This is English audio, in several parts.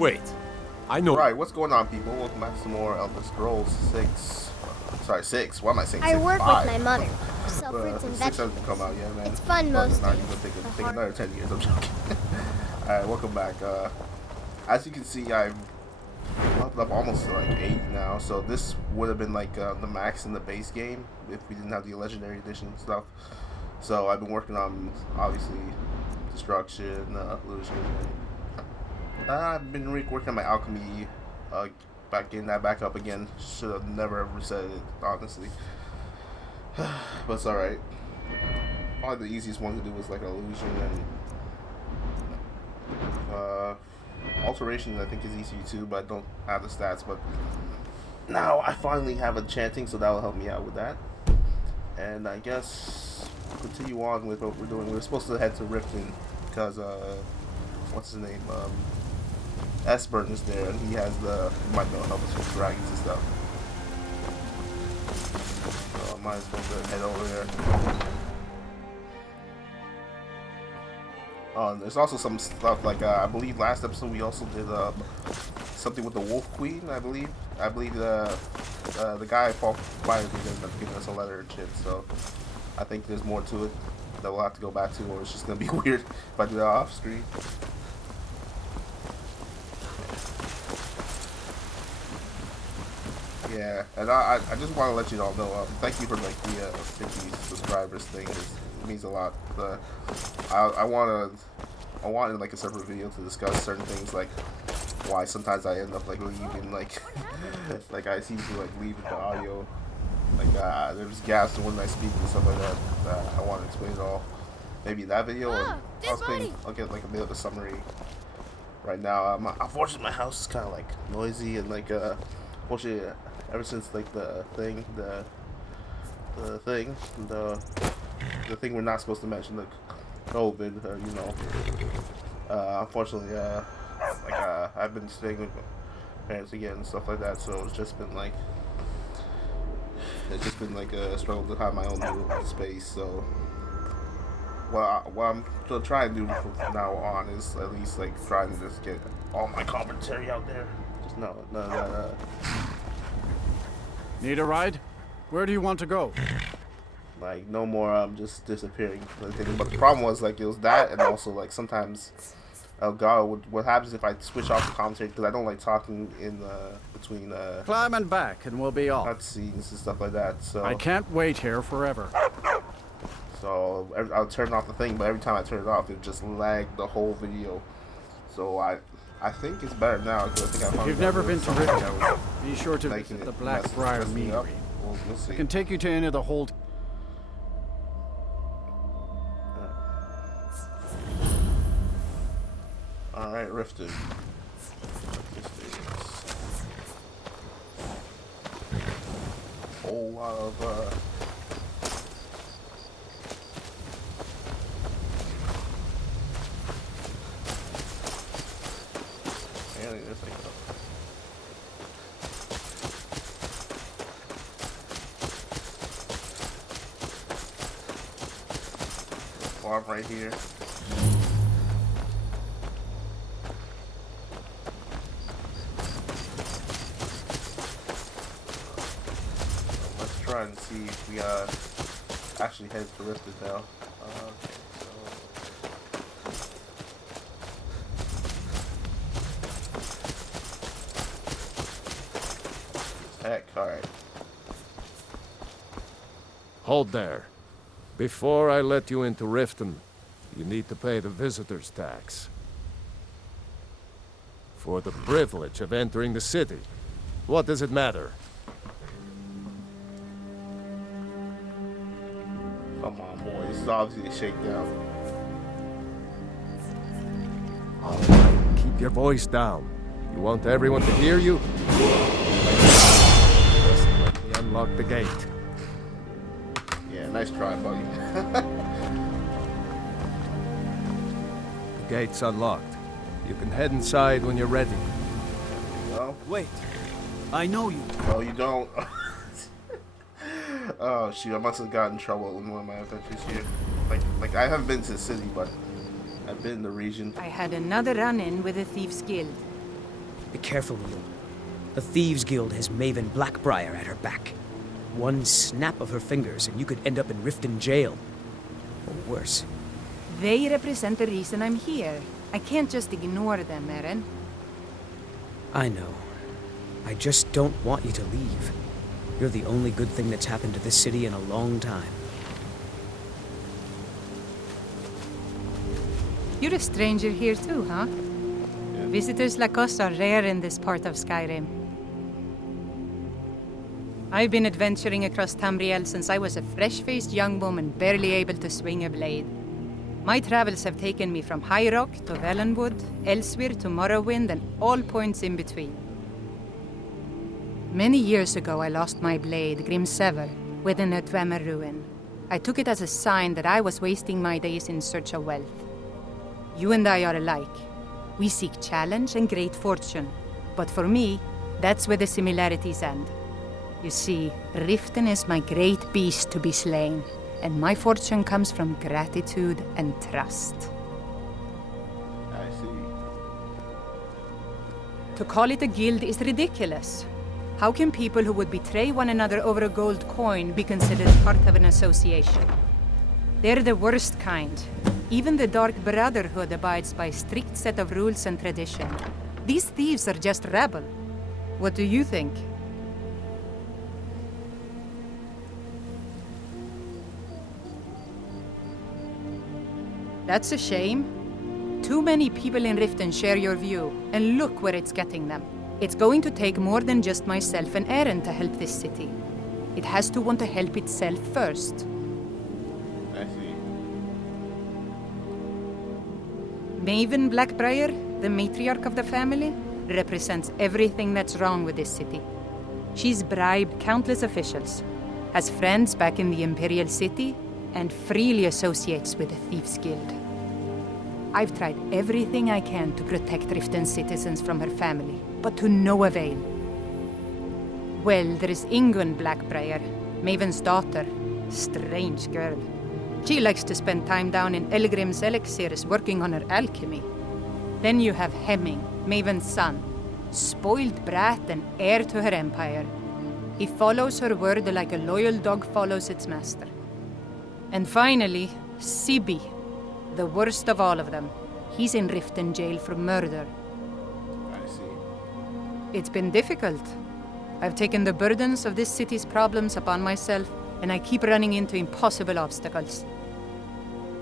Wait, I know. Right, what's going on, people? Welcome back to some more Elder Scrolls 6. Sorry, 6. Why am I saying 6? I work 5. with my mother. Sell fruits and 6 vegetables. hasn't come out yet, man. It's fun most Not days. even take another 10 years. I'm joking. Alright, welcome back. As you can see, I've leveled up almost to like 8 now. So this would have been like the max in the base game if we didn't have the Legendary Edition stuff. So I've been working on, obviously, destruction, illusion, and I've been working on my alchemy, getting that back up again. Should have never reset it, honestly. But it's alright. Probably the easiest one to do was like illusion, and alteration I think is easy too, but I don't have the stats. But now I finally have enchanting, so that will help me out with that. And I guess continue on with what we're doing. We're supposed to head to Riften because what's his name? Esbern is there, and he has might know help us with dragons and stuff. So I might as well go head over there. And there's also some stuff like I believe last episode we also did something with the Wolf Queen. I believe the guy Paul Fire ended up giving us a letter and shit. So I think there's more to it that we'll have to go back to, or it's just gonna be weird if I do that off screen. Yeah, and I just want to let you all know, thank you for like the 50 subscribers thing. It means a lot. I wanted like a separate video to discuss certain things, like why sometimes I end up like leaving, like like I seem to like leave the audio, like there's gaps when I speak and stuff like that. I want to explain it all. Maybe that video, or I'll get like a bit of a summary right now. Unfortunately, my house is kind of like noisy and like unfortunately, ever since like the thing we're not supposed to mention, like COVID, you know. Unfortunately, I've been staying with my parents again and stuff like that, so it's just been like a struggle to have my own little space. So what I'm gonna try and do from now on is at least like trying to just get all my commentary out there. Just no. Need a ride? Where do you want to go? Like, no more just disappearing. But the problem was, like, it was that, and also, like, sometimes, oh god, what happens if I switch off the commentary, because I don't like talking in between Climb and back, and we'll be off. cutscenes and stuff like that, so... I can't wait here forever. So, I'll turn off the thing, but every time I turn it off, it just lagged the whole video. So, I think it's better now, because I think I found... If you've never been to Riften, be sure to visit the Blackbriar Meadery. We'll see. I can take you to any of the hold... Alright, Riften. Whole lot of there's like a farm right here. Try and see if we actually head to Riften now. Okay, so heck, alright. Hold there. Before I let you into Riften, you need to pay the visitor's tax. For the privilege of entering the city. What does it matter? Come on, boy. This is obviously a shakedown. All right, keep your voice down. You want everyone to hear you? Just let me unlock the gate. Yeah, nice try, buddy. The gate's unlocked. You can head inside when you're ready. Well, Wait. I know you. no, you don't. Oh shoot, I must have gotten in trouble in one of my adventures here. Like I haven't been to the city, but I've been in the region. I had another run-in with the Thieves' Guild. Be careful, Neil. The Thieves Guild has Maven Blackbriar at her back. One snap of her fingers and you could end up in Riften jail. Or worse. They represent the reason I'm here. I can't just ignore them, Eren. I know. I just don't want you to leave. You're the only good thing that's happened to this city in a long time. You're a stranger here too, huh? Visitors like us are rare in this part of Skyrim. I've been adventuring across Tamriel since I was a fresh-faced young woman barely able to swing a blade. My travels have taken me from High Rock to Valenwood, Elsewhere to Morrowind, and all points in between. Many years ago I lost my blade, Grimsever, within a Dwemer ruin. I took it as a sign that I was wasting my days in search of wealth. You and I are alike. We seek challenge and great fortune. But for me, that's where the similarities end. You see, Riften is my great beast to be slain, and my fortune comes from gratitude and trust. I see. To call it a guild is ridiculous. How can people who would betray one another over a gold coin be considered part of an association? They're the worst kind. Even the Dark Brotherhood abides by a strict set of rules and tradition. These thieves are just rabble. What do you think? That's a shame. Too many people in Riften share your view, and look where it's getting them. It's going to take more than just myself and Eren to help this city. It has to want to help itself first. I see. Maven Blackbriar, the matriarch of the family, represents everything that's wrong with this city. She's bribed countless officials, has friends back in the Imperial City, and freely associates with the Thieves Guild. I've tried everything I can to protect Riften citizens from her family, but to no avail. Well, there is Ingun Blackbriar, Maven's daughter. Strange girl. She likes to spend time down in Elgrim's elixirs working on her alchemy. Then you have Hemming, Maven's son. Spoiled brat and heir to her empire. He follows her word like a loyal dog follows its master. And finally, Sibi, the worst of all of them. He's in Riften jail for murder. I see. It's been difficult. I've taken the burdens of this city's problems upon myself, and I keep running into impossible obstacles.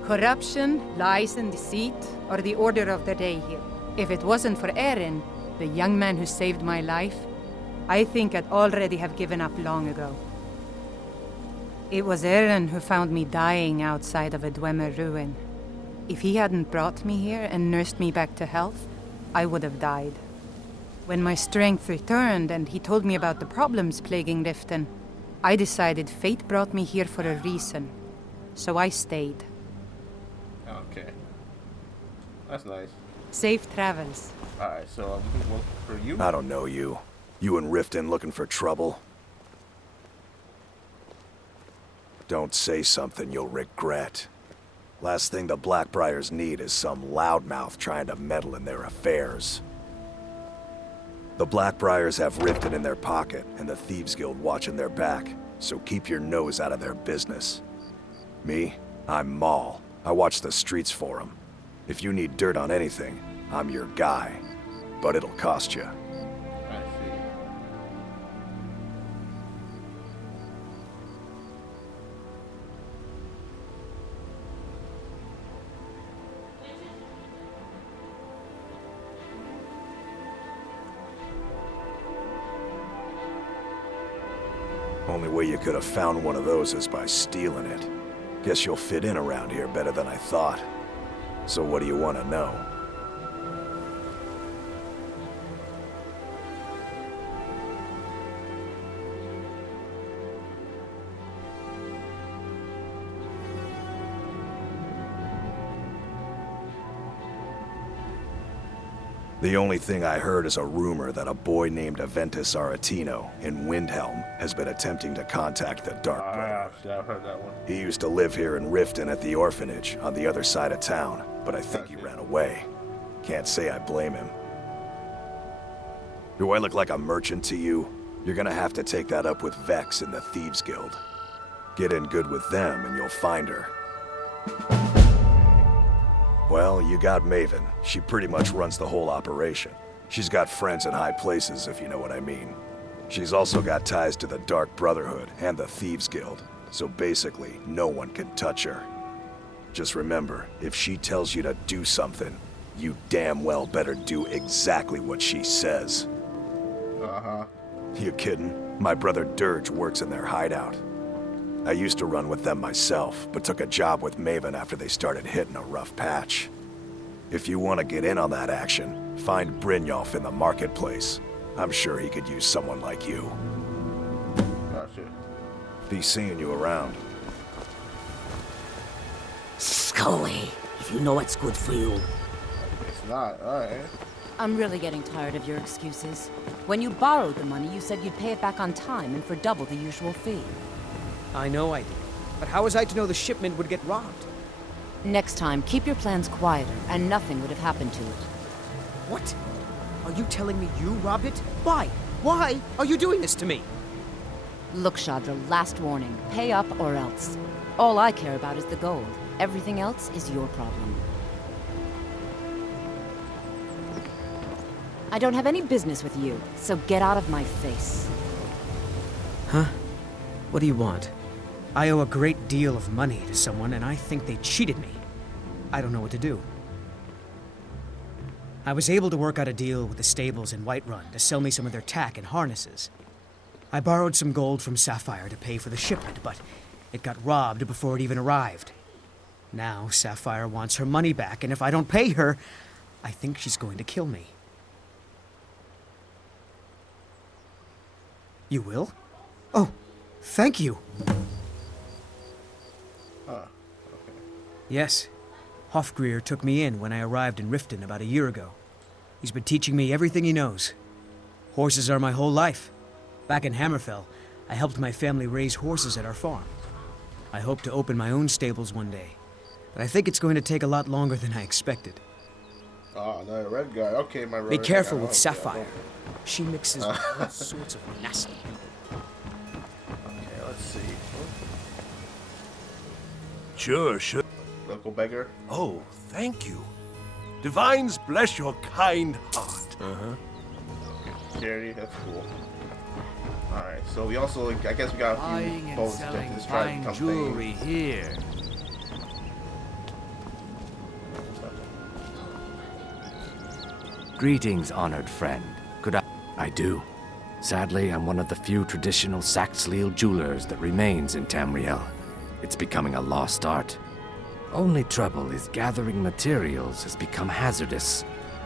Corruption, lies and deceit are the order of the day here. If it wasn't for Eren, the young man who saved my life, I think I'd already have given up long ago. It was Eren who found me dying outside of a Dwemer ruin. If he hadn't brought me here and nursed me back to health, I would have died. When my strength returned and he told me about the problems plaguing Riften, I decided fate brought me here for a reason. So I stayed. Okay. That's nice. Safe travels. Alright, so well, for you? I don't know you. You and Riften looking for trouble? Don't say something you'll regret. Last thing the Blackbriars need is some loudmouth trying to meddle in their affairs. The Blackbriars have Riften in their pocket and the Thieves Guild watching their back, so keep your nose out of their business. Me? I'm Maul. I watch the streets for them. If you need dirt on anything, I'm your guy. But it'll cost you. I see. Only way you could have found one of those is by stealing it. Guess you'll fit in around here better than I thought. So what do you want to know? The only thing I heard is a rumor that a boy named Aventus Aretino in Windhelm has been attempting to contact the Dark Brotherhood. Yeah, I've heard that one. He used to live here in Riften at the orphanage on the other side of town, but I think he ran away. Can't say I blame him. Do I look like a merchant to you? You're gonna have to take that up with Vex in the Thieves Guild. Get in good with them and you'll find her. Well, you got Maven. She pretty much runs the whole operation. She's got friends in high places, if you know what I mean. She's also got ties to the Dark Brotherhood and the Thieves Guild, so basically, no one can touch her. Just remember, if she tells you to do something, you damn well better do exactly what she says. Uh-huh. You kidding? My brother Dirge works in their hideout. I used to run with them myself, but took a job with Maven after they started hitting a rough patch. If you want to get in on that action, find Brynjolf in the marketplace. I'm sure he could use someone like you. Gotcha. Be seeing you around. Scully, if you know what's good for you. It's not. Alright. I'm really getting tired of your excuses. When you borrowed the money, you said you'd pay it back on time and for double the usual fee. I know I did. But how was I to know the shipment would get robbed? Next time, keep your plans quieter, and nothing would have happened to it. What? Are you telling me you robbed it? Why? Why are you doing this to me? Look, Shadra, last warning. Pay up or else. All I care about is the gold. Everything else is your problem. I don't have any business with you, so get out of my face. Huh? What do you want? I owe a great deal of money to someone, and I think they cheated me. I don't know what to do. I was able to work out a deal with the stables in Whiterun to sell me some of their tack and harnesses. I borrowed some gold from Sapphire to pay for the shipment, but it got robbed before it even arrived. Now Sapphire wants her money back, and if I don't pay her, I think she's going to kill me. You will? Oh, thank you. Yes. Hofgrir took me in when I arrived in Riften about a year ago. He's been teaching me everything he knows. Horses are my whole life. Back in Hammerfell, I helped my family raise horses at our farm. I hope to open my own stables one day, but I think it's going to take a lot longer than I expected. Oh, no, red guy. Okay, my red Be careful guy. with Oh, Sapphire. yeah. She mixes with all sorts of nasty people. Okay, let's see. Sure. Local beggar. Oh, thank you. Divines bless your kind heart. Charity, that's cool. Alright, so we also, I guess we got a Buying few and boats to selling just try to fine become jewelry here. Greetings, honored friend. Could I do. Sadly, I'm one of the few traditional Saxhleel jewelers that remains in Tamriel. It's becoming a lost art. Only trouble is gathering materials has become hazardous.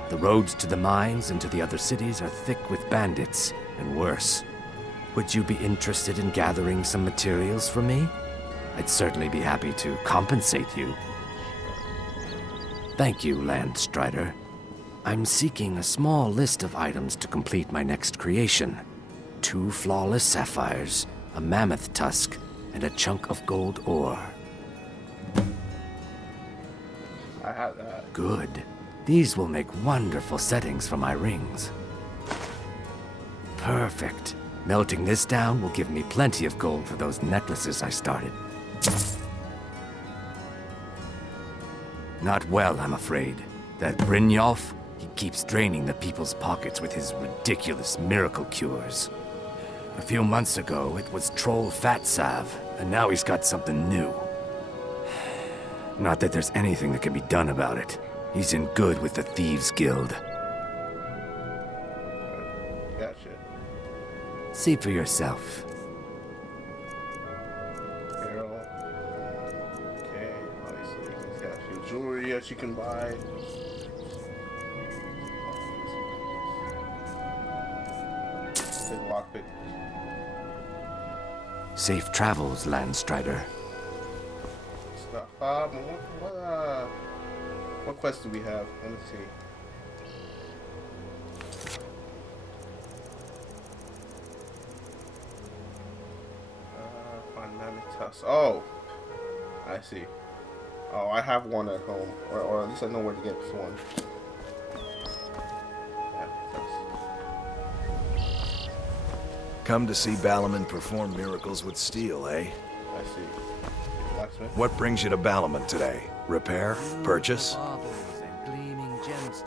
The roads to the mines and to the other cities are thick with bandits, and worse. Would you be interested in gathering some materials for me? I'd certainly be happy to compensate you. Thank you, Landstrider. I'm seeking a small list of items to complete my next creation. 2 flawless sapphires, a mammoth tusk, and a chunk of gold ore. I have that. Good. These will make wonderful settings for my rings. Perfect. Melting this down will give me plenty of gold for those necklaces I started. Not well, I'm afraid. That Brynjolf, he keeps draining the people's pockets with his ridiculous miracle cures. A few months ago, it was Troll Fat Salve, and now he's got something new. Not that there's anything that can be done about it. He's in good with the Thieves Guild. Gotcha. See for yourself. Barrel. Okay, obviously he's got a few jewelry that you can buy. Big lockpick. Safe travels, Landstrider. Stuff. What quest do we have? Let me see. Find mammoth tusk. Oh, I see. Oh, I have one at home, or at least I know where to get this one. Mammoth tusk. come to see Balaman perform miracles with steel, eh? I see. Blacksmith? What brings you to Balaman today? Repair? Purchase?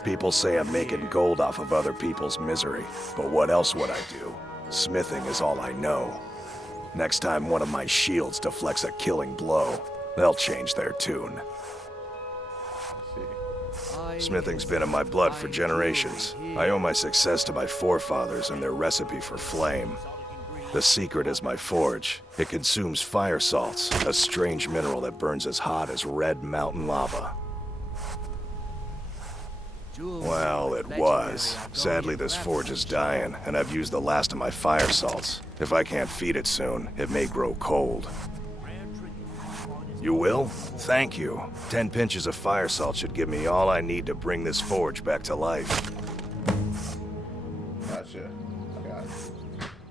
People say I'm making gold off of other people's misery, but what else would I do? Smithing is all I know. Next time one of my shields deflects a killing blow, they'll change their tune. Smithing's been in my blood for generations. I owe my success to my forefathers and their recipe for flame. The secret is my forge. It consumes fire salts, a strange mineral that burns as hot as red mountain lava. Well, it was. Sadly, this forge is dying, and I've used the last of my fire salts. If I can't feed it soon, it may grow cold. You will? Thank you. 10 pinches of fire salt should give me all I need to bring this forge back to life. Gotcha. Got it.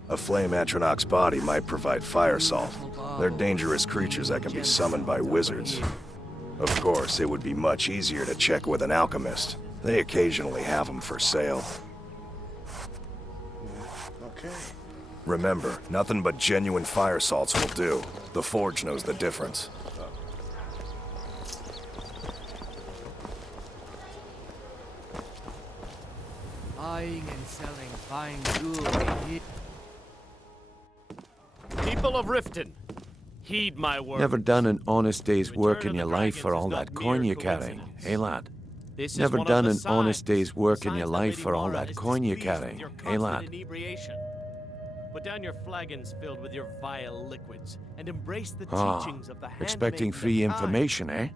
A flame Atronach's body might provide fire salt. They're dangerous creatures that can be summoned by wizards. Of course, it would be much easier to check with an alchemist. They occasionally have them for sale. Okay. Remember, nothing but genuine fire salts will do. The forge knows the difference. Buying and selling fine jewelry. People of Riften, heed my word. Never done an honest day's work in your life for all that coin you're carrying, eh, lad? Never done an honest day's work in your life for all that coin you're carrying, eh, lad? Put down your flagons filled with your vile liquids and embrace the teachings of the Expecting handmaidens free of time. information, eh?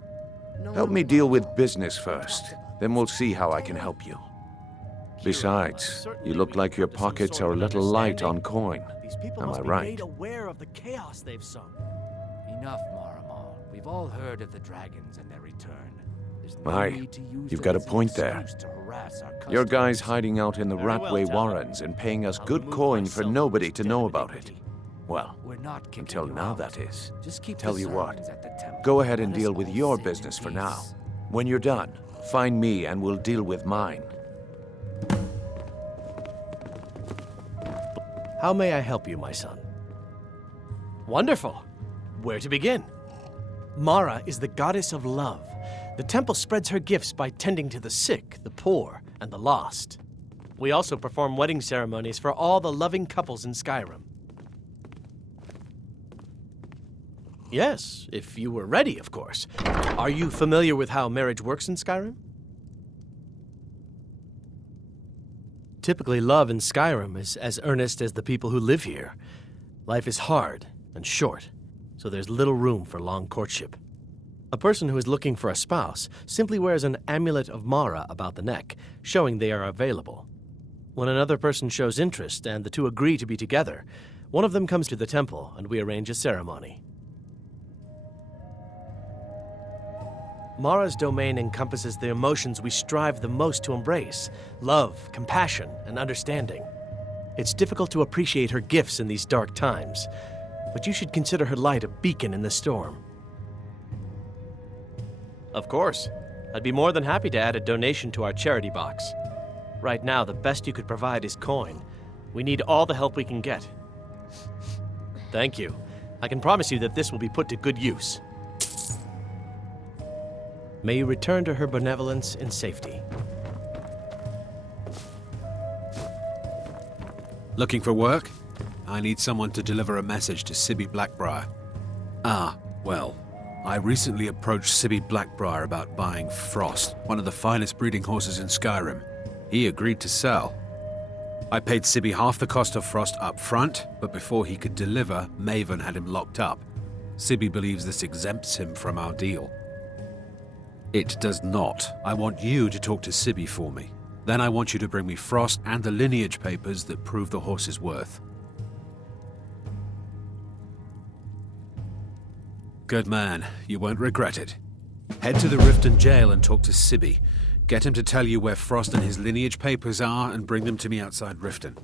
Help me deal with business first, then we'll see how I can help you. Besides, you look like your pockets are a little light on coin. These people Am must I be right? made aware of the chaos they've sown. Enough, Maramal. We've all heard of the dragons and their return. There's no Aye, need to use you've them got a as an point there. excuse to harass our Your customers. guys hiding out in the Very well, Ratway Talbot. Warrens and paying us I'll good remove coin for myself nobody from to this know den of about it. iniquity. Well, We're not kicking until you now out. that is. Just keep Tell the you what, sermons at the temple. go ahead and Let us deal with all your sit in business for peace. now. When you're done, find me and we'll deal with mine. How may I help you, my son? Wonderful. Where to begin? Mara is the goddess of love. The temple spreads her gifts by tending to the sick, the poor, and the lost. We also perform wedding ceremonies for all the loving couples in Skyrim. Yes, if you were ready, of course. Are you familiar with how marriage works in Skyrim? Typically, love in Skyrim is as earnest as the people who live here. Life is hard and short, so there's little room for long courtship. A person who is looking for a spouse simply wears an amulet of Mara about the neck, showing they are available. When another person shows interest and the two agree to be together, one of them comes to the temple and we arrange a ceremony. Mara's domain encompasses the emotions we strive the most to embrace: love, compassion, and understanding. It's difficult to appreciate her gifts in these dark times, but you should consider her light a beacon in the storm. Of course, I'd be more than happy to add a donation to our charity box. Right now, the best you could provide is coin. We need all the help we can get. Thank you. I can promise you that this will be put to good use. May you return to her benevolence in safety. Looking for work? I need someone to deliver a message to Sibby Blackbriar. Well, I recently approached Sibby Blackbriar about buying Frost, one of the finest breeding horses in Skyrim. He agreed to sell. I paid Sibby half the cost of Frost up front, but before he could deliver, Maven had him locked up. Sibby believes this exempts him from our deal. It does not. I want you to talk to Sibby for me. Then I want you to bring me Frost and the lineage papers that prove the horse's worth. Good man. You won't regret it. Head to the Riften jail and talk to Sibby. Get him to tell you where Frost and his lineage papers are and bring them to me outside Riften.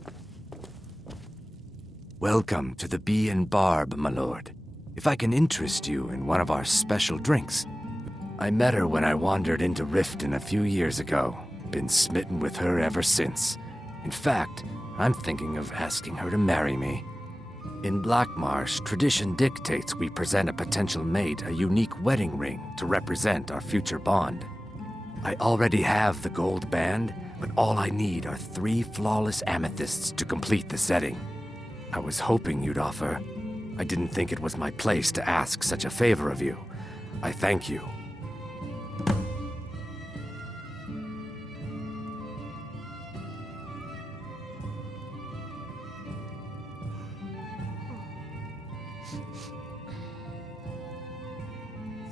Welcome to the Bee and Barb, my lord. If I can interest you in one of our special drinks. I met her when I wandered into Riften a few years ago. Been smitten with her ever since. In fact, I'm thinking of asking her to marry me. In Blackmarsh, tradition dictates we present a potential mate a unique wedding ring to represent our future bond. I already have the gold band, but all I need are 3 flawless amethysts to complete the setting. I was hoping you'd offer. I didn't think it was my place to ask such a favor of you. I thank you.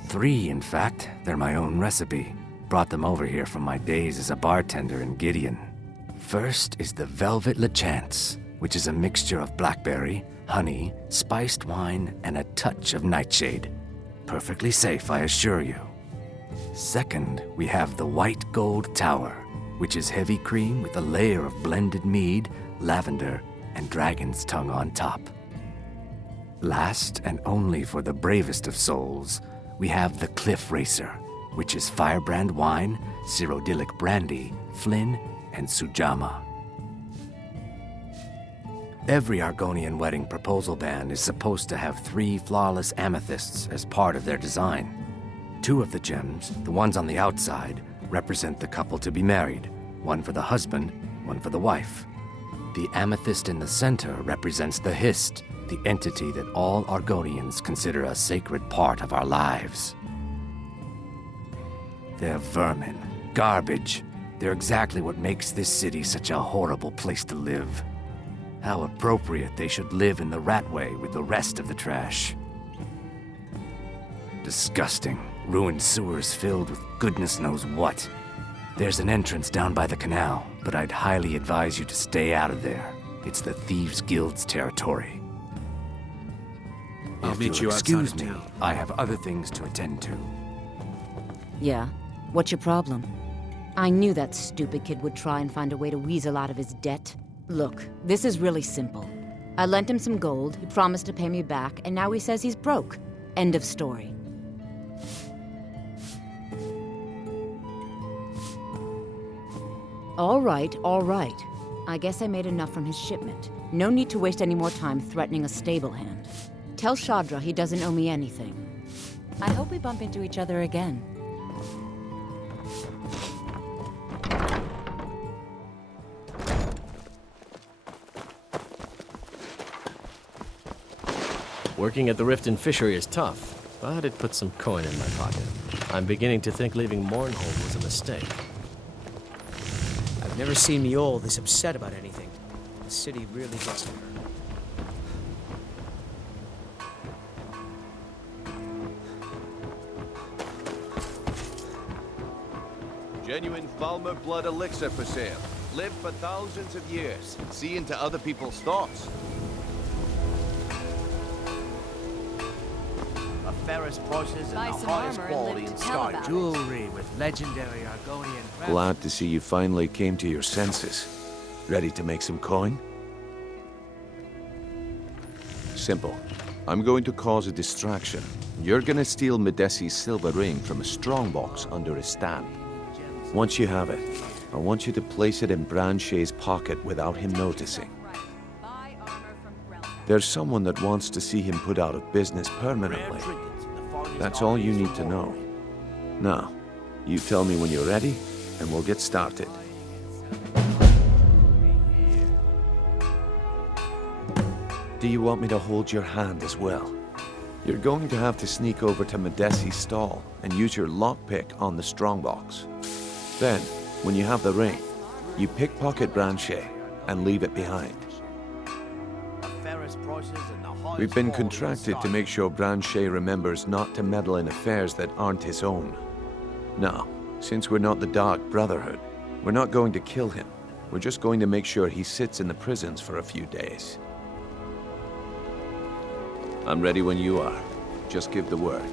Three, in fact. They're my own recipe. Brought them over here from my days as a bartender in Gideon. First is the Velvet Lechance, which is a mixture of blackberry, honey, spiced wine, and a touch of nightshade. Perfectly safe, I assure you. Second, we have the White Gold Tower, which is heavy cream with a layer of blended mead, lavender, and dragon's tongue on top. Last, and only for the bravest of souls, we have the Cliff Racer, which is firebrand wine, cyrodiilic brandy, Flynn, and Sujama. Every Argonian wedding proposal band is supposed to have 3 flawless amethysts as part of their design. 2 of the gems, the ones on the outside, represent the couple to be married, one for the husband, one for the wife. The amethyst in the center represents the Hist, the entity that all Argonians consider a sacred part of our lives. They're vermin, garbage. They're exactly what makes this city such a horrible place to live. How appropriate they should live in the Ratway with the rest of the trash. Disgusting. Ruined sewers filled with goodness knows what. There's an entrance down by the canal, but I'd highly advise you to stay out of there. It's the Thieves' Guild's territory. I'll meet you outside Excuse of me, town. I have other things to attend to. Yeah? What's your problem? I knew that stupid kid would try and find a way to weasel out of his debt. Look, this is really simple. I lent him some gold, he promised to pay me back, and now he says he's broke. End of story. All right. I guess I made enough from his shipment. No need to waste any more time threatening a stable hand. Tell Shadra he doesn't owe me anything. I hope we bump into each other again. Working at the Riften fishery is tough, but it puts some coin in my pocket. I'm beginning to think leaving Mournhold was a mistake. I've never seen Mjol this upset about anything. The city really gets to her. Genuine Falmer blood elixir for sale. Live for thousands of years. See into other people's thoughts. Fairest prices and Buy the some highest armor and quality live in to tell Skyrim. about it. Jewelry with legendary Argonian crafts. Glad to see you finally came to your senses. Ready to make some coin? Simple. I'm going to cause a distraction. You're gonna steal Medesi's silver ring from a strongbox under his stand. Once you have it, I want you to place it in Branshay's pocket without him noticing. There's someone that wants to see him put out of business permanently. That's all you need to know. Now, you tell me when you're ready, and we'll get started. Do you want me to hold your hand as well? You're going to have to sneak over to Medesi's stall and use your lockpick on the strongbox. Then, when you have the ring, you pickpocket Branshay and leave it behind. We've been contracted to make sure Branshay remembers not to meddle in affairs that aren't his own. Now, since we're not the Dark Brotherhood, we're not going to kill him. We're just going to make sure he sits in the prisons for a few days. I'm ready when you are. Just give the word.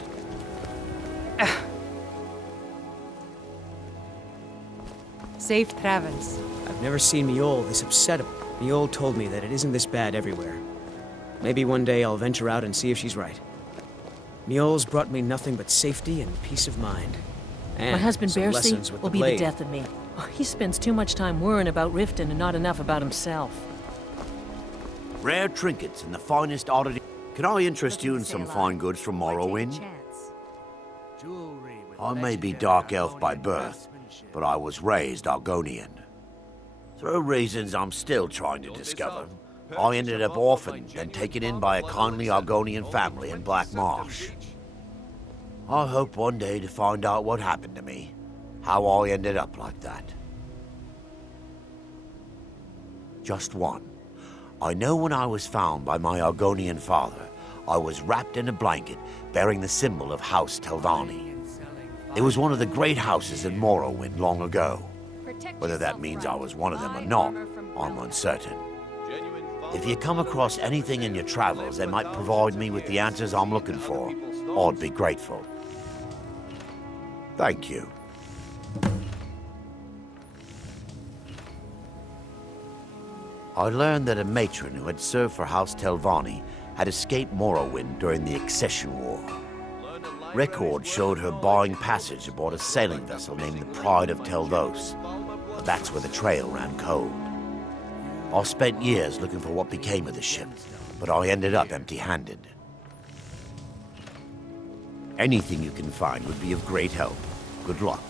Safe travels. I've never seen Mjol this upset. Mjol told me that it isn't this bad everywhere. Maybe one day I'll venture out and see if she's right. Mjol's brought me nothing but safety and peace of mind. And my husband some Bercy lessons with will the be blade. the death of me. Oh, he spends too much time worrying about Riften and not enough about himself. Rare trinkets and the finest oddity. Can I interest you in some fine goods from Morrowind? I may be Dark Elf by birth, but I was raised Argonian. Through reasons I'm still trying to discover, I ended up orphaned, then taken in by a kindly Argonian family in Black Marsh. I hope one day to find out what happened to me, how I ended up like that. Just one. I know when I was found by my Argonian father, I was wrapped in a blanket bearing the symbol of House Telvanni. It was one of the great houses in Morrowind long ago. Whether that means I was one of them or not, I'm uncertain. If you come across anything in your travels that might provide me with the answers I'm looking for, I'd be grateful. Thank you. I learned that a matron who had served for House Telvanni had escaped Morrowind during the Accession War. Records showed her buying passage aboard a sailing vessel named the Pride of Telvos, but that's where the trail ran cold. I spent years looking for what became of the ship, but I ended up empty-handed. Anything you can find would be of great help. Good luck.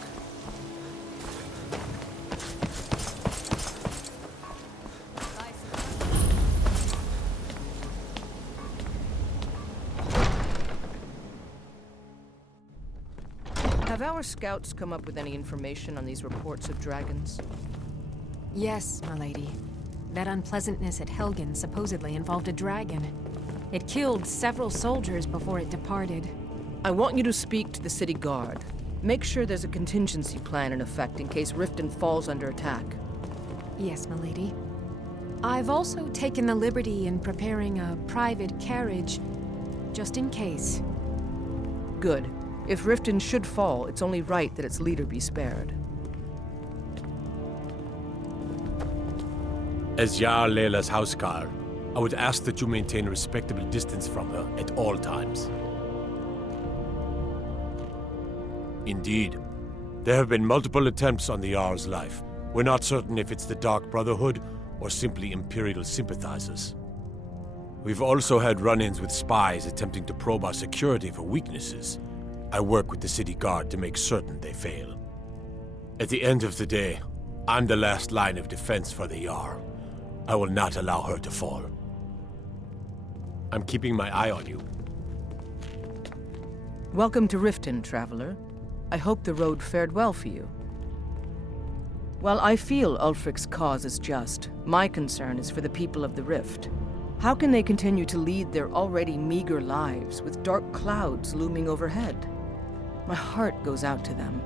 Have our scouts come up with any information on these reports of dragons? Yes, milady. That unpleasantness at Helgen supposedly involved a dragon. It killed several soldiers before it departed. I want you to speak to the city guard. Make sure there's a contingency plan in effect in case Riften falls under attack. Yes, milady. I've also taken the liberty in preparing a private carriage, just in case. Good. If Riften should fall, it's only right that its leader be spared. As Jarl Layla's housecarl, I would ask that you maintain a respectable distance from her at all times. Indeed, there have been multiple attempts on the Jarl's life. We're not certain if it's the Dark Brotherhood or simply Imperial sympathizers. We've also had run-ins with spies attempting to probe our security for weaknesses. I work with the city guard to make certain they fail. At the end of the day, I'm the last line of defense for the Jarl. I will not allow her to fall. I'm keeping my eye on you. Welcome to Riften, traveler. I hope the road fared well for you. While I feel Ulfric's cause is just, my concern is for the people of the Rift. How can they continue to lead their already meager lives with dark clouds looming overhead? My heart goes out to them.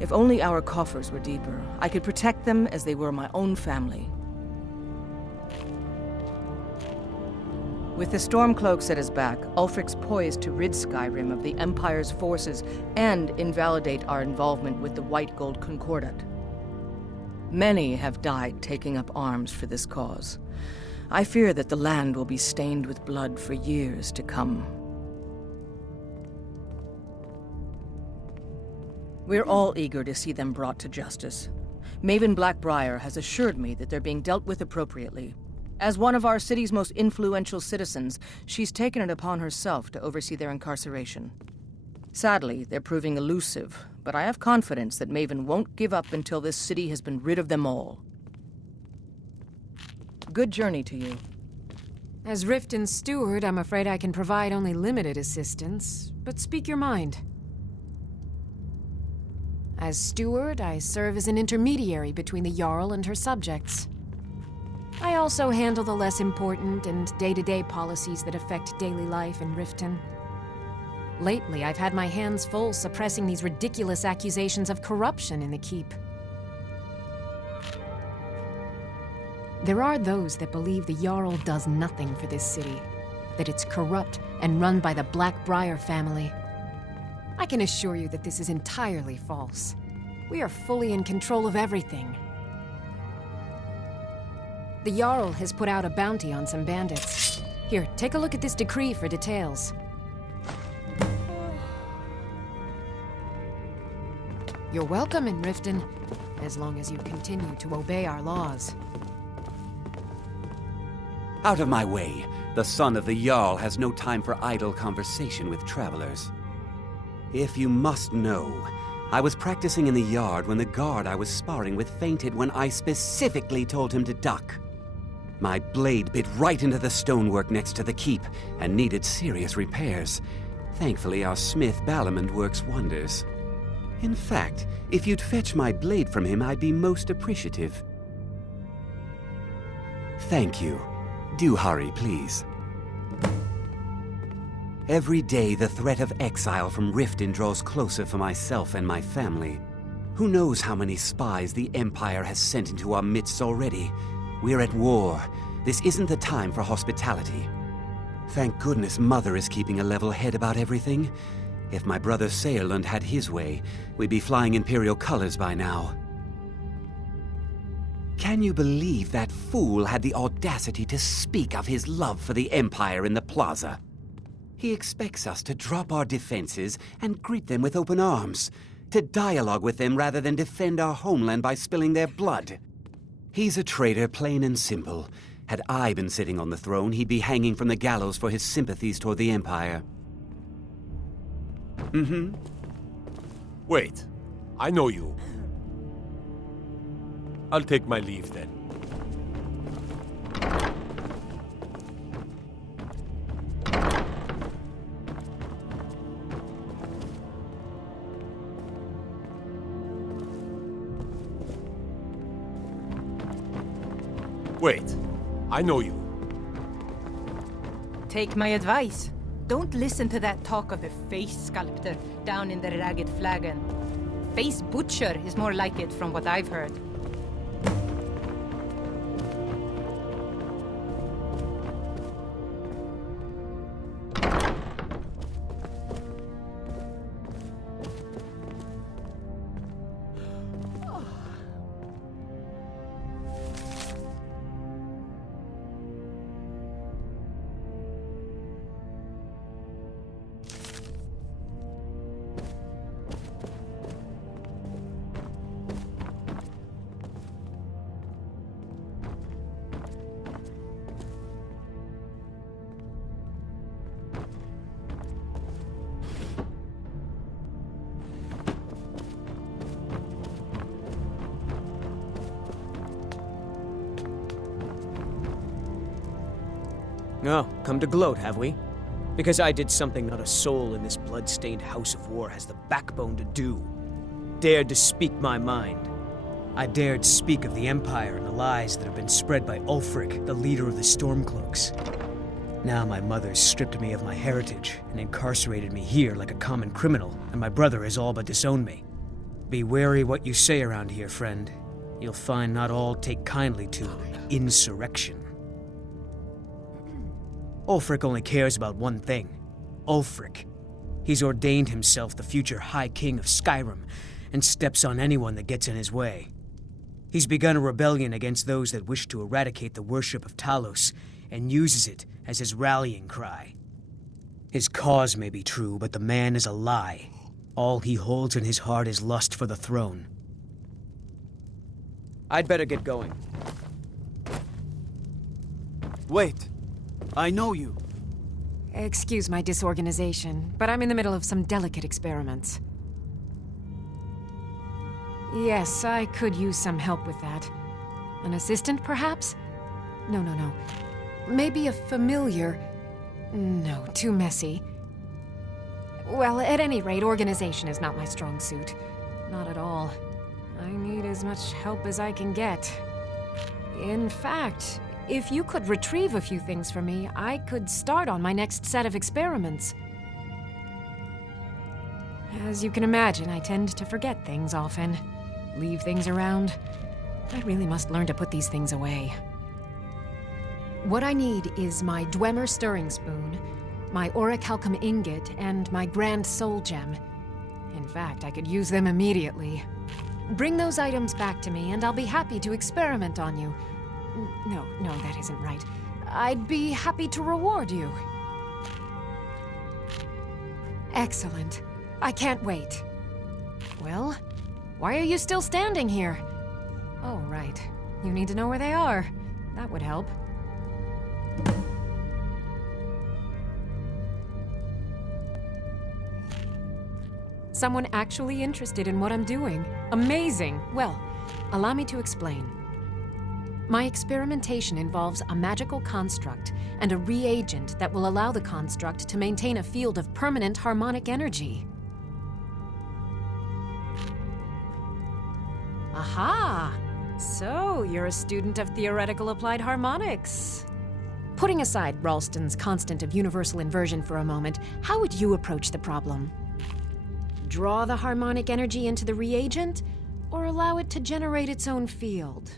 If only our coffers were deeper, I could protect them as they were my own family. With the Stormcloaks at his back, Ulfric's poised to rid Skyrim of the Empire's forces and invalidate our involvement with the White Gold Concordat. Many have died taking up arms for this cause. I fear that the land will be stained with blood for years to come. We're all eager to see them brought to justice. Maven Blackbriar has assured me that they're being dealt with appropriately. As one of our city's most influential citizens, she's taken it upon herself to oversee their incarceration. Sadly, they're proving elusive, but I have confidence that Maven won't give up until this city has been rid of them all. Good journey to you. As Riften's steward, I'm afraid I can provide only limited assistance, but speak your mind. As steward, I serve as an intermediary between the Jarl and her subjects. I also handle the less important and day-to-day policies that affect daily life in Riften. Lately, I've had my hands full suppressing these ridiculous accusations of corruption in the Keep. There are those that believe the Jarl does nothing for this city, that it's corrupt and run by the Blackbriar family. I can assure you that this is entirely false. We are fully in control of everything. The Jarl has put out a bounty on some bandits. Here, take a look at this decree for details. You're welcome in Riften, as long as you continue to obey our laws. Out of my way. The son of the Jarl has no time for idle conversation with travelers. If you must know, I was practicing in the yard when the guard I was sparring with fainted when I specifically told him to duck. My blade bit right into the stonework next to the keep and needed serious repairs. Thankfully, our smith Balamond works wonders. In fact, if you'd fetch my blade from him, I'd be most appreciative. Thank you. Do hurry, please. Every day, the threat of exile from Riften draws closer for myself and my family. Who knows how many spies the Empire has sent into our midst already? We're at war. This isn't the time for hospitality. Thank goodness Mother is keeping a level head about everything. If my brother Saerlund had his way, we'd be flying Imperial colors by now. Can you believe that fool had the audacity to speak of his love for the Empire in the plaza? He expects us to drop our defenses and greet them with open arms, to dialogue with them rather than defend our homeland by spilling their blood. He's a traitor, plain and simple. Had I been sitting on the throne, he'd be hanging from the gallows for his sympathies toward the Empire. Wait, I know you. I'll take my leave then. Wait, I know you. Take my advice. Don't listen to that talk of the face sculptor down in the Ragged Flagon. Face butcher is more like it from what I've heard. Oh, come to gloat, have we? Because I did something not a soul in this blood-stained house of war has the backbone to do. Dared to speak my mind. I dared speak of the Empire and the lies that have been spread by Ulfric, the leader of the Stormcloaks. Now my mother's stripped me of my heritage and incarcerated me here like a common criminal, and my brother has all but disowned me. Be wary what you say around here, friend. You'll find not all take kindly to insurrection. Ulfric only cares about one thing. Ulfric. He's ordained himself the future High King of Skyrim, and steps on anyone that gets in his way. He's begun a rebellion against those that wish to eradicate the worship of Talos, and uses it as his rallying cry. His cause may be true, but the man is a lie. All he holds in his heart is lust for the throne. I'd better get going. Wait. I know you. Excuse my disorganization, but I'm in the middle of some delicate experiments. Yes, I could use some help with that. An assistant, perhaps? No. Maybe a familiar. No, too messy. Well, at any rate, organization is not my strong suit. Not at all. I need as much help as I can get. In fact, if you could retrieve a few things for me, I could start on my next set of experiments. As you can imagine, I tend to forget things often. Leave things around. I really must learn to put these things away. What I need is my Dwemer stirring spoon, my orichalcum ingot, and my Grand Soul Gem. In fact, I could use them immediately. Bring those items back to me, and I'll be happy to experiment on you. No, that isn't right. I'd be happy to reward you. Excellent. I can't wait. Well, why are you still standing here? Oh, right. You need to know where they are. That would help. Someone actually interested in what I'm doing. Amazing! Well, allow me to explain. My experimentation involves a magical construct and a reagent that will allow the construct to maintain a field of permanent harmonic energy. Aha! So, you're a student of theoretical applied harmonics. Putting aside Ralston's constant of universal inversion for a moment, how would you approach the problem? Draw the harmonic energy into the reagent, or allow it to generate its own field?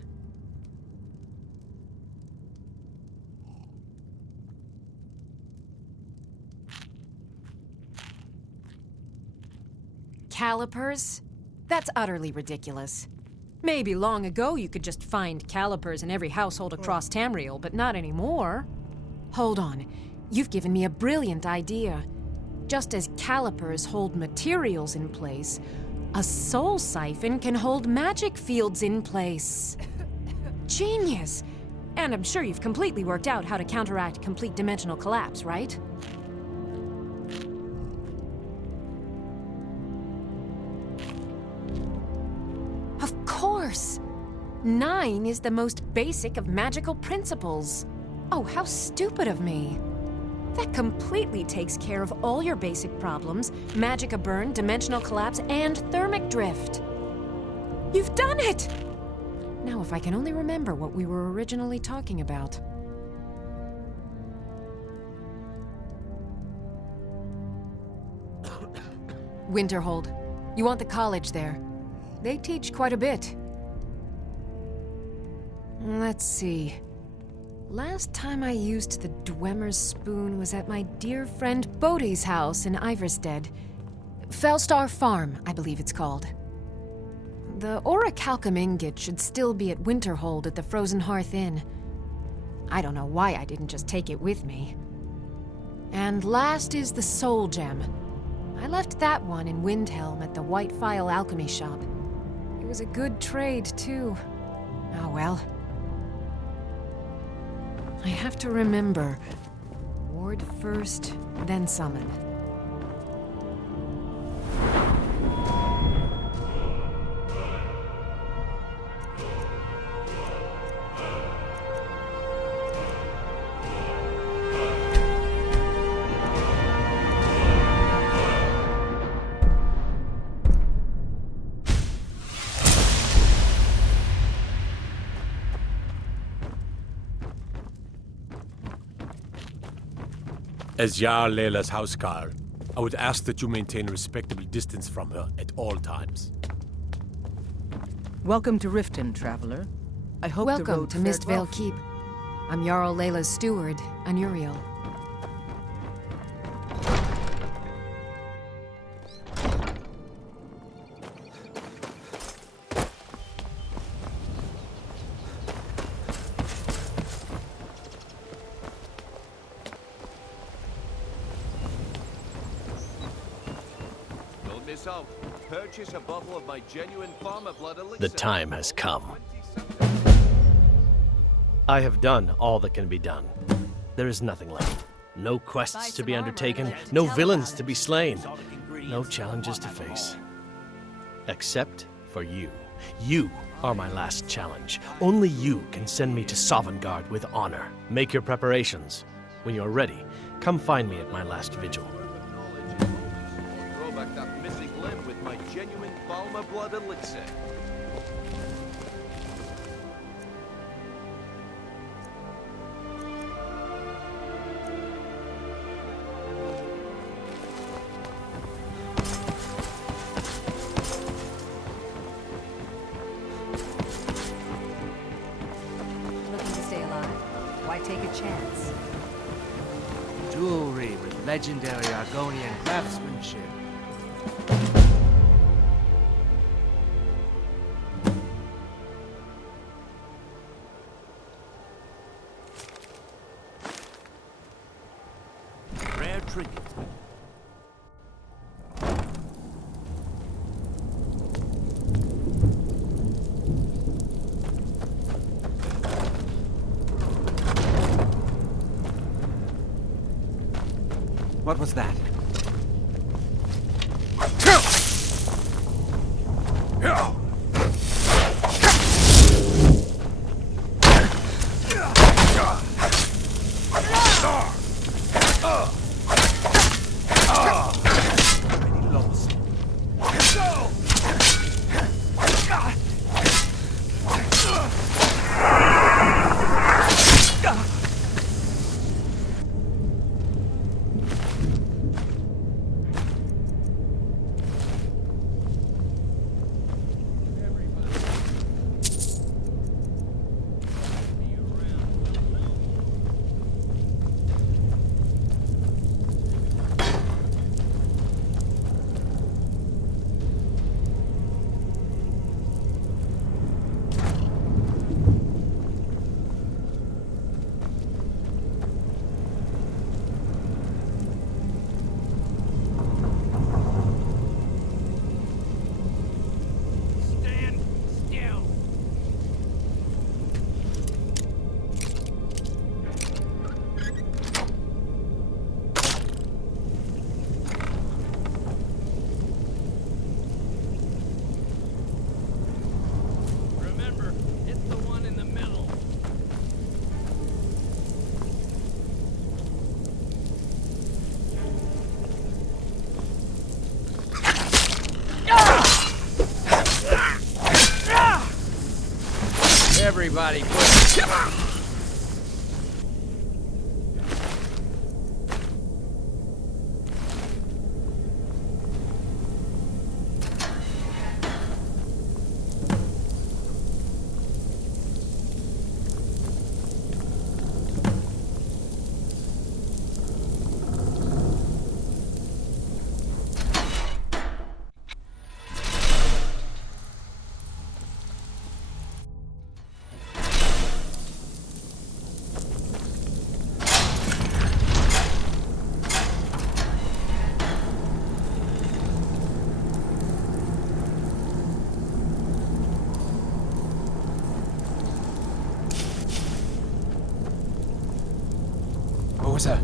Calipers? That's utterly ridiculous. Maybe long ago you could just find calipers in every household across Tamriel, but not anymore. Hold on. You've given me a brilliant idea. Just as calipers hold materials in place, a soul siphon can hold magic fields in place. Genius! And I'm sure you've completely worked out how to counteract complete dimensional collapse, right? Of course! 9 is the most basic of magical principles. Oh, how stupid of me. That completely takes care of all your basic problems: magicka burn, dimensional collapse, and thermic drift. You've done it! Now, if I can only remember what we were originally talking about. Winterhold. You want the college there. They teach quite a bit. Let's see. Last time I used the Dwemer's spoon was at my dear friend Bodhi's house in Iverstead. Felstar Farm, I believe it's called. The orichalcum ingot should still be at Winterhold at the Frozen Hearth Inn. I don't know why I didn't just take it with me. And last is the Soul Gem. I left that one in Windhelm at the White Phial Alchemy Shop. It was a good trade, too. Oh well. I have to remember. Ward first, then summon. As Jarl Layla's housecarl, I would ask that you maintain a respectable distance from her at all times. Welcome to Riften, traveler. I hope the Welcome road to fared Mistvale well. Keep. I'm Jarl Layla's steward, Anuriel. Purchase a bottle of my genuine farmer blood elixir. The time has come. I have done all that can be done. There is nothing left. No quests to be undertaken, no villains to be slain, no challenges to face. Except for you. You are my last challenge. Only you can send me to Sovngarde with honor. Make your preparations. When you're ready, come find me at my last vigil. Throw back that missing limb with my genuine farmer blood elixir. Looking to stay alive? Why take a chance? Jewelry with legendary Argonian craftsmanship. Rare trinket. What was that? Everybody put... What was that?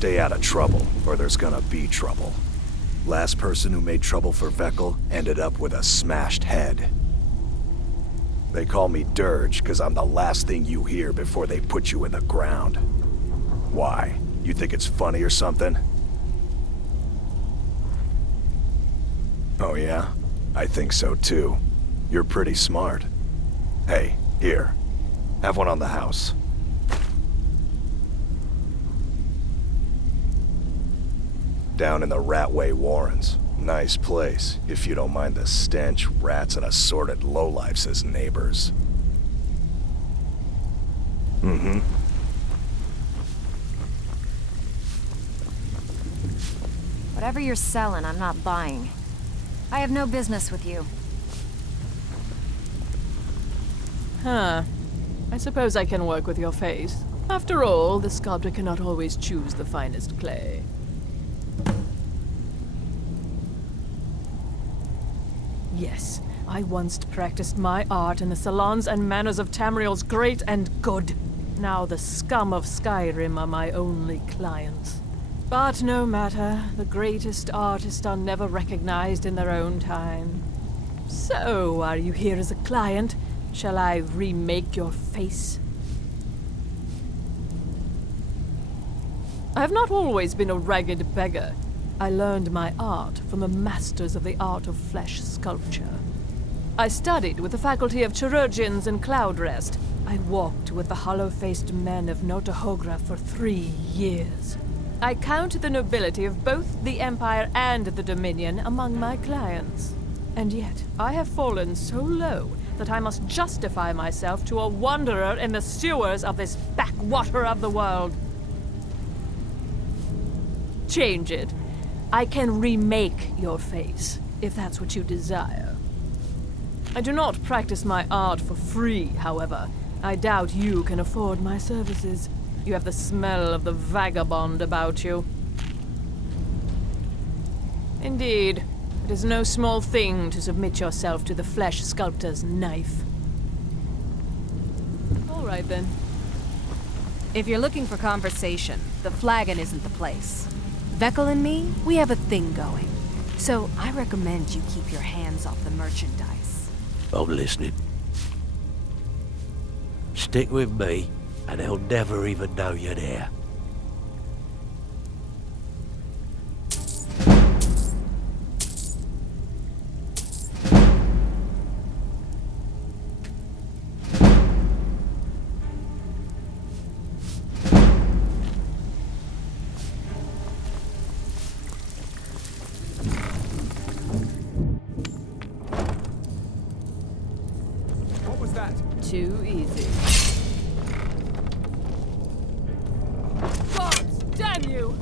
Stay out of trouble, or there's gonna be trouble. Last person who made trouble for Vekkel ended up with a smashed head. They call me Dirge because I'm the last thing you hear before they put you in the ground. Why? You think it's funny or something? Oh yeah? I think so too. You're pretty smart. Hey, here. Have one on the house. Down in the Ratway Warrens. Nice place, if you don't mind the stench, rats, and assorted lowlifes as neighbors. Mm-hmm. Whatever you're selling, I'm not buying. I have no business with you. Huh. I suppose I can work with your face. After all, the sculptor cannot always choose the finest clay. Yes, I once practiced my art in the salons and manners of Tamriel's great and good. Now the scum of Skyrim are my only clients. But no matter, the greatest artists are never recognized in their own time. So, are you here as a client? Shall I remake your face? I have not always been a ragged beggar. I learned my art from the masters of the art of flesh sculpture. I studied with the faculty of chirurgeons and Cloudrest. I walked with the hollow-faced men of Notahogra for 3 years. I count the nobility of both the Empire and the Dominion among my clients. And yet, I have fallen so low that I must justify myself to a wanderer in the sewers of this backwater of the world. Change it. I can remake your face, if that's what you desire. I do not practice my art for free, however. I doubt you can afford my services. You have the smell of the vagabond about you. Indeed, it is no small thing to submit yourself to the flesh sculptor's knife. All right, then. If you're looking for conversation, the flagon isn't the place. Vekel and me, we have a thing going. So I recommend you keep your hands off the merchandise. I'm listening. Stick with me, and they'll never even know you're there. Too easy. Gods, damn you!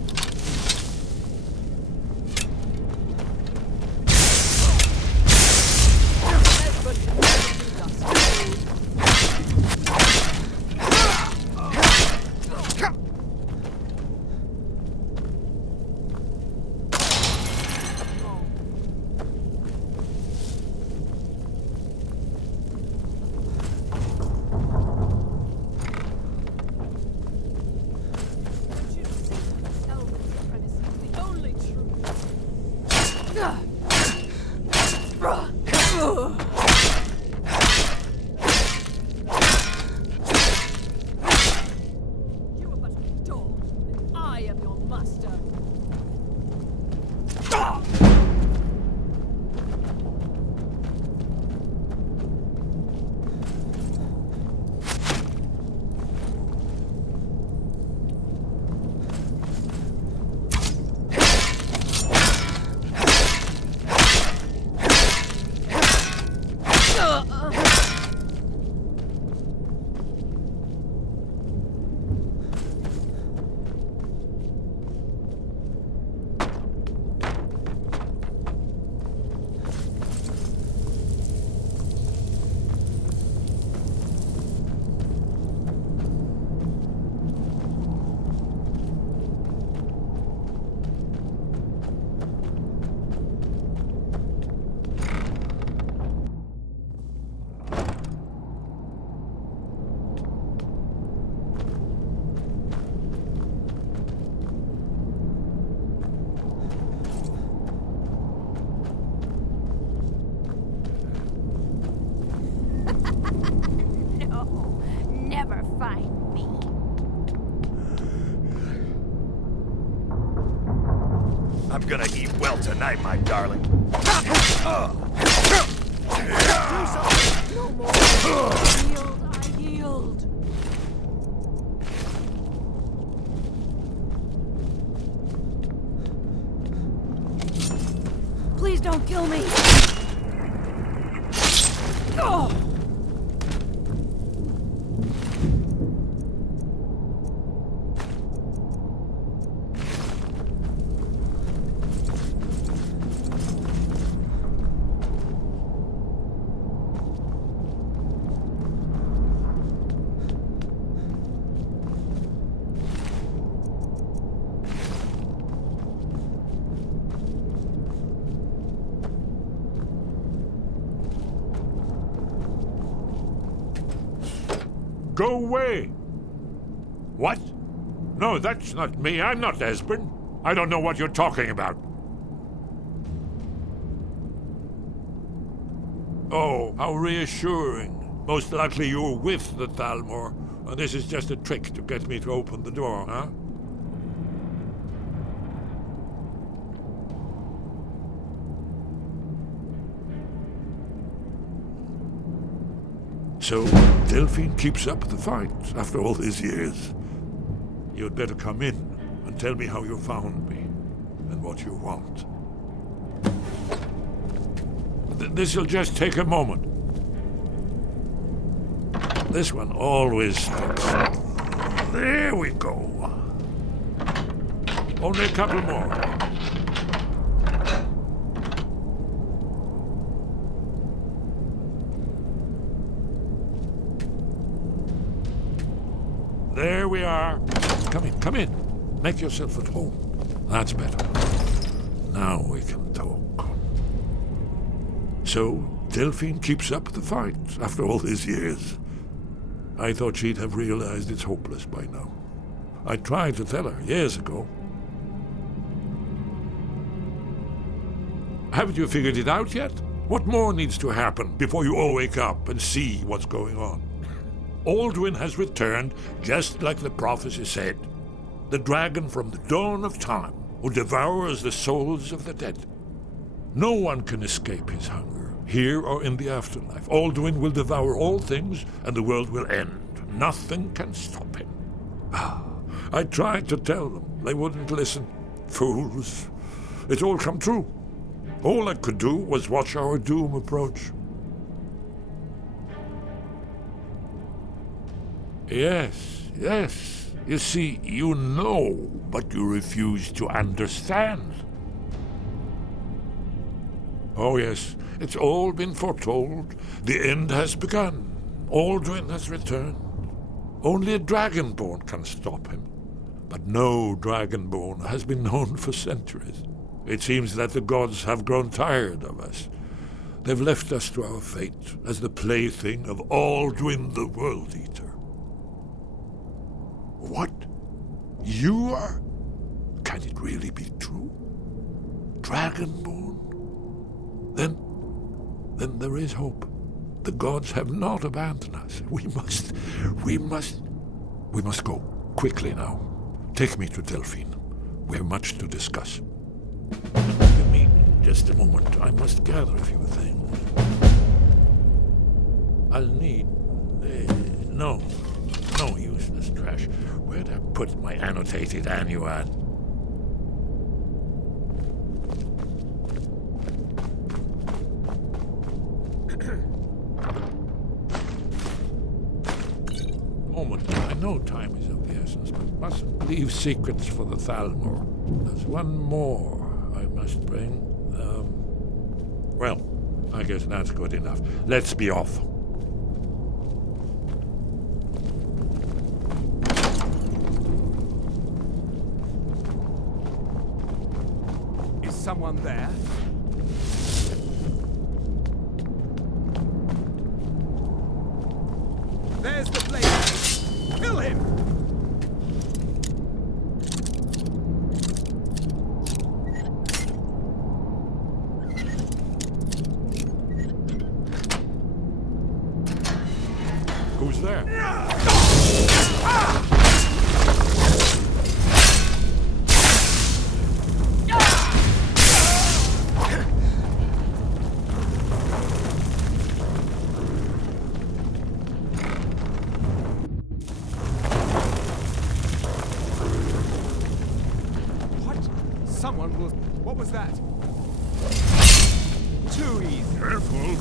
I'm gonna eat well tonight, my darling. No more. I yield. Please don't kill me. Oh. Go away! What? No, that's not me. I'm not Esbern. I don't know what you're talking about. Oh, how reassuring. Most likely you're with the Thalmor, and this is just a trick to get me to open the door, huh? So, Delphine keeps up the fight after all these years. You'd better come in and tell me how you found me and what you want. This'll just take a moment. This one always sticks. There we go. Only a couple more. There we are. Come in. Make yourself at home. That's better. Now we can talk. So, Delphine keeps up the fight after all these years. I thought she'd have realized it's hopeless by now. I tried to tell her years ago. Haven't you figured it out yet? What more needs to happen before you all wake up and see what's going on? Alduin has returned, just like the prophecy said. The dragon from the dawn of time, who devours the souls of the dead. No one can escape his hunger, here or in the afterlife. Alduin will devour all things, and the world will end. Nothing can stop him. I tried to tell them. They wouldn't listen. Fools. It's all come true. All I could do was watch our doom approach. Yes. You see, you know, but you refuse to understand. Oh yes, it's all been foretold. The end has begun. Alduin has returned. Only a Dragonborn can stop him. But no Dragonborn has been known for centuries. It seems that the gods have grown tired of us. They've left us to our fate as the plaything of Alduin the World-Eater. What? You are? Can it really be true? Dragonborn? Then there is hope. The gods have not abandoned us. We must go. Quickly now. Take me to Delphine. We have much to discuss. Give me just a moment. I must gather a few things. I'll need... No useless trash. Where'd I put my annotated annuad? Moment. I know time is of the essence, but mustn't leave secrets for the Thalmor. There's one more I must bring. Well, I guess that's good enough. Let's be off. Is someone there? There's the blade! Kill him! Who's there? Someone will... What was that? Too easy. Careful.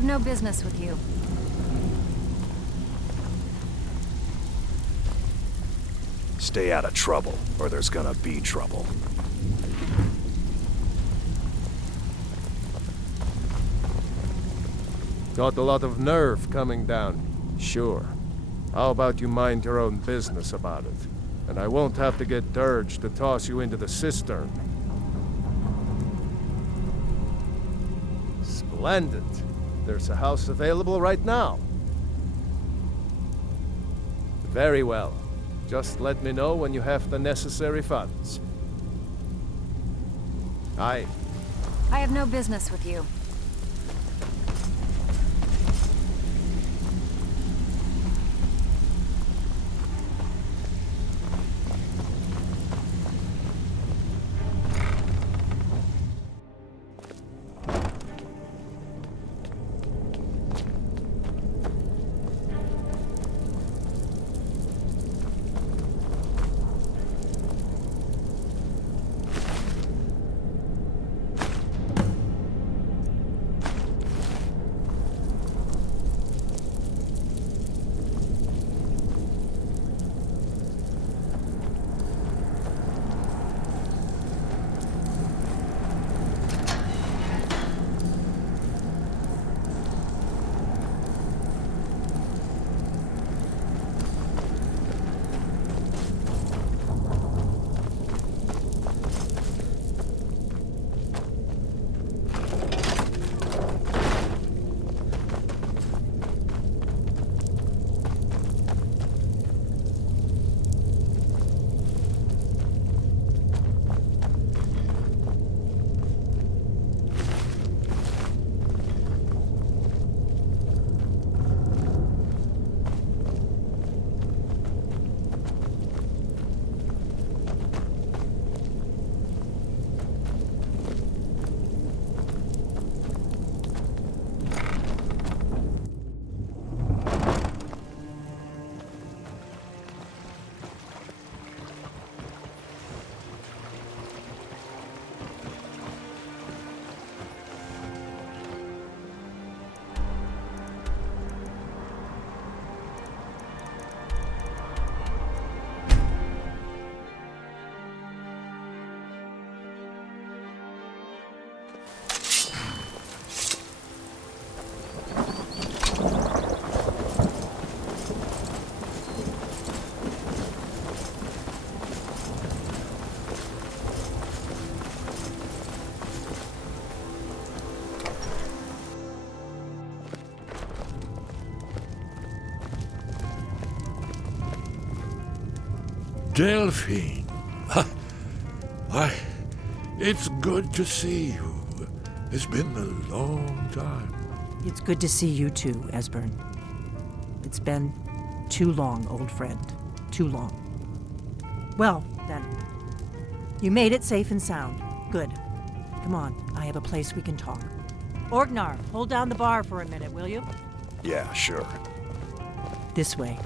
have no business with you. Stay out of trouble, or there's gonna be trouble. Got a lot of nerve coming down. Sure. How about you mind your own business about it? And I won't have to get Dirge to toss you into the cistern. Splendid. There's a house available right now. Very well. Just let me know when you have the necessary funds. Aye. I have no business with you. Delphine. Why, it's good to see you. It's been a long time. It's good to see you too, Esbern. It's been too long, old friend. Too long. Well, then. You made it safe and sound. Good. Come on, I have a place we can talk. Orgnar, hold down the bar for a minute, will you? Yeah, sure. This way.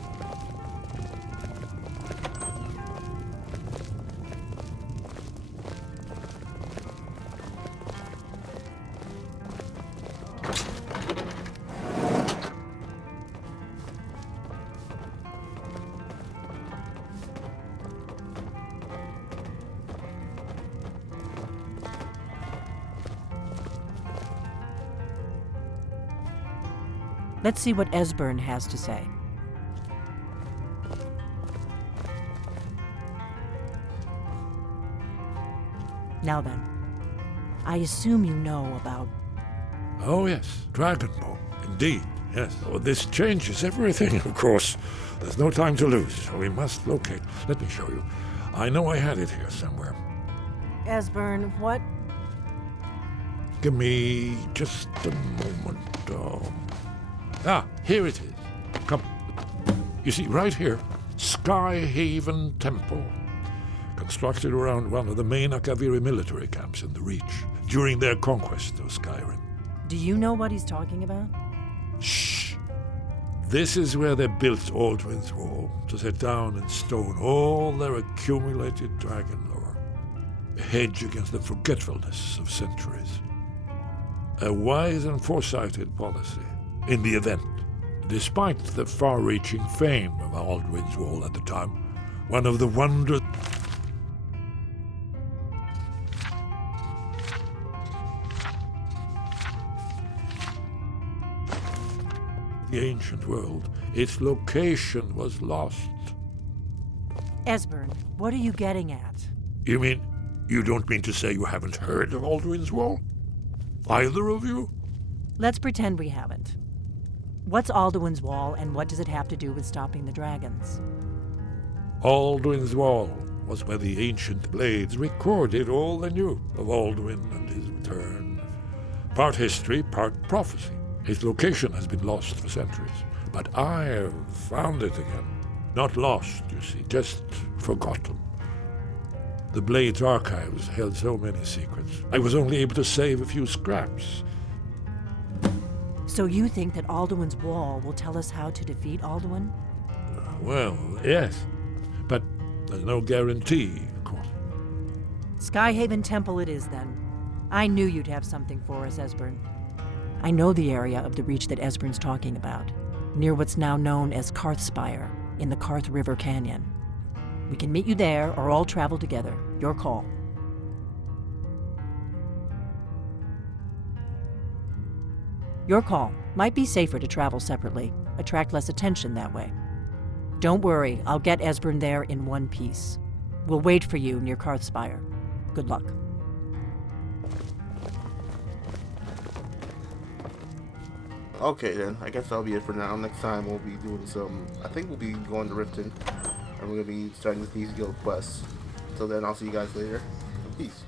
Let's see what Esbern has to say. Now then, I assume you know about... Oh yes, Dragonborn. Indeed, yes. Oh, this changes everything, of course. There's no time to lose, so we must locate. Let me show you. I know I had it here somewhere. Esbern, what? Give me just a moment. Here it is. Come. You see, right here, Skyhaven Temple. Constructed around one of the main Akaviri military camps in the Reach during their conquest of Skyrim. Do you know what he's talking about? Shh! This is where they built Alduin's Wall to set down in stone all their accumulated dragon lore. A hedge against the forgetfulness of centuries. A wise and foresighted policy. In the event, despite the far-reaching fame of Alduin's Wall at the time, one of the wonders the ancient world, its location was lost. Esbern, what are you getting at? You mean, you don't mean to say you haven't heard of Alduin's Wall? Either of you? Let's pretend we haven't. What's Alduin's Wall, and what does it have to do with stopping the dragons? Alduin's Wall was where the ancient blades recorded all they knew of Alduin and his return. Part history, part prophecy. Its location has been lost for centuries, but I have found it again. Not lost, you see, just forgotten. The Blade's archives held so many secrets. I was only able to save a few scraps. So you think that Alduin's Wall will tell us how to defeat Alduin? Well, yes, but there's no guarantee, of course. Skyhaven Temple it is, then. I knew you'd have something for us, Esbern. I know the area of the Reach that Esbern's talking about, near what's now known as Karthspire, in the Karth River Canyon. We can meet you there, or all travel together. Your call. Your call. Might be safer to travel separately. Attract less attention that way. Don't worry, I'll get Esbern there in one piece. We'll wait for you near Karthspire. Good luck. Okay then, I guess that'll be it for now. Next time we'll be doing some, I think we'll be going to Riften, and we're going to be starting with these guild quests. Until then, I'll see you guys later. Peace.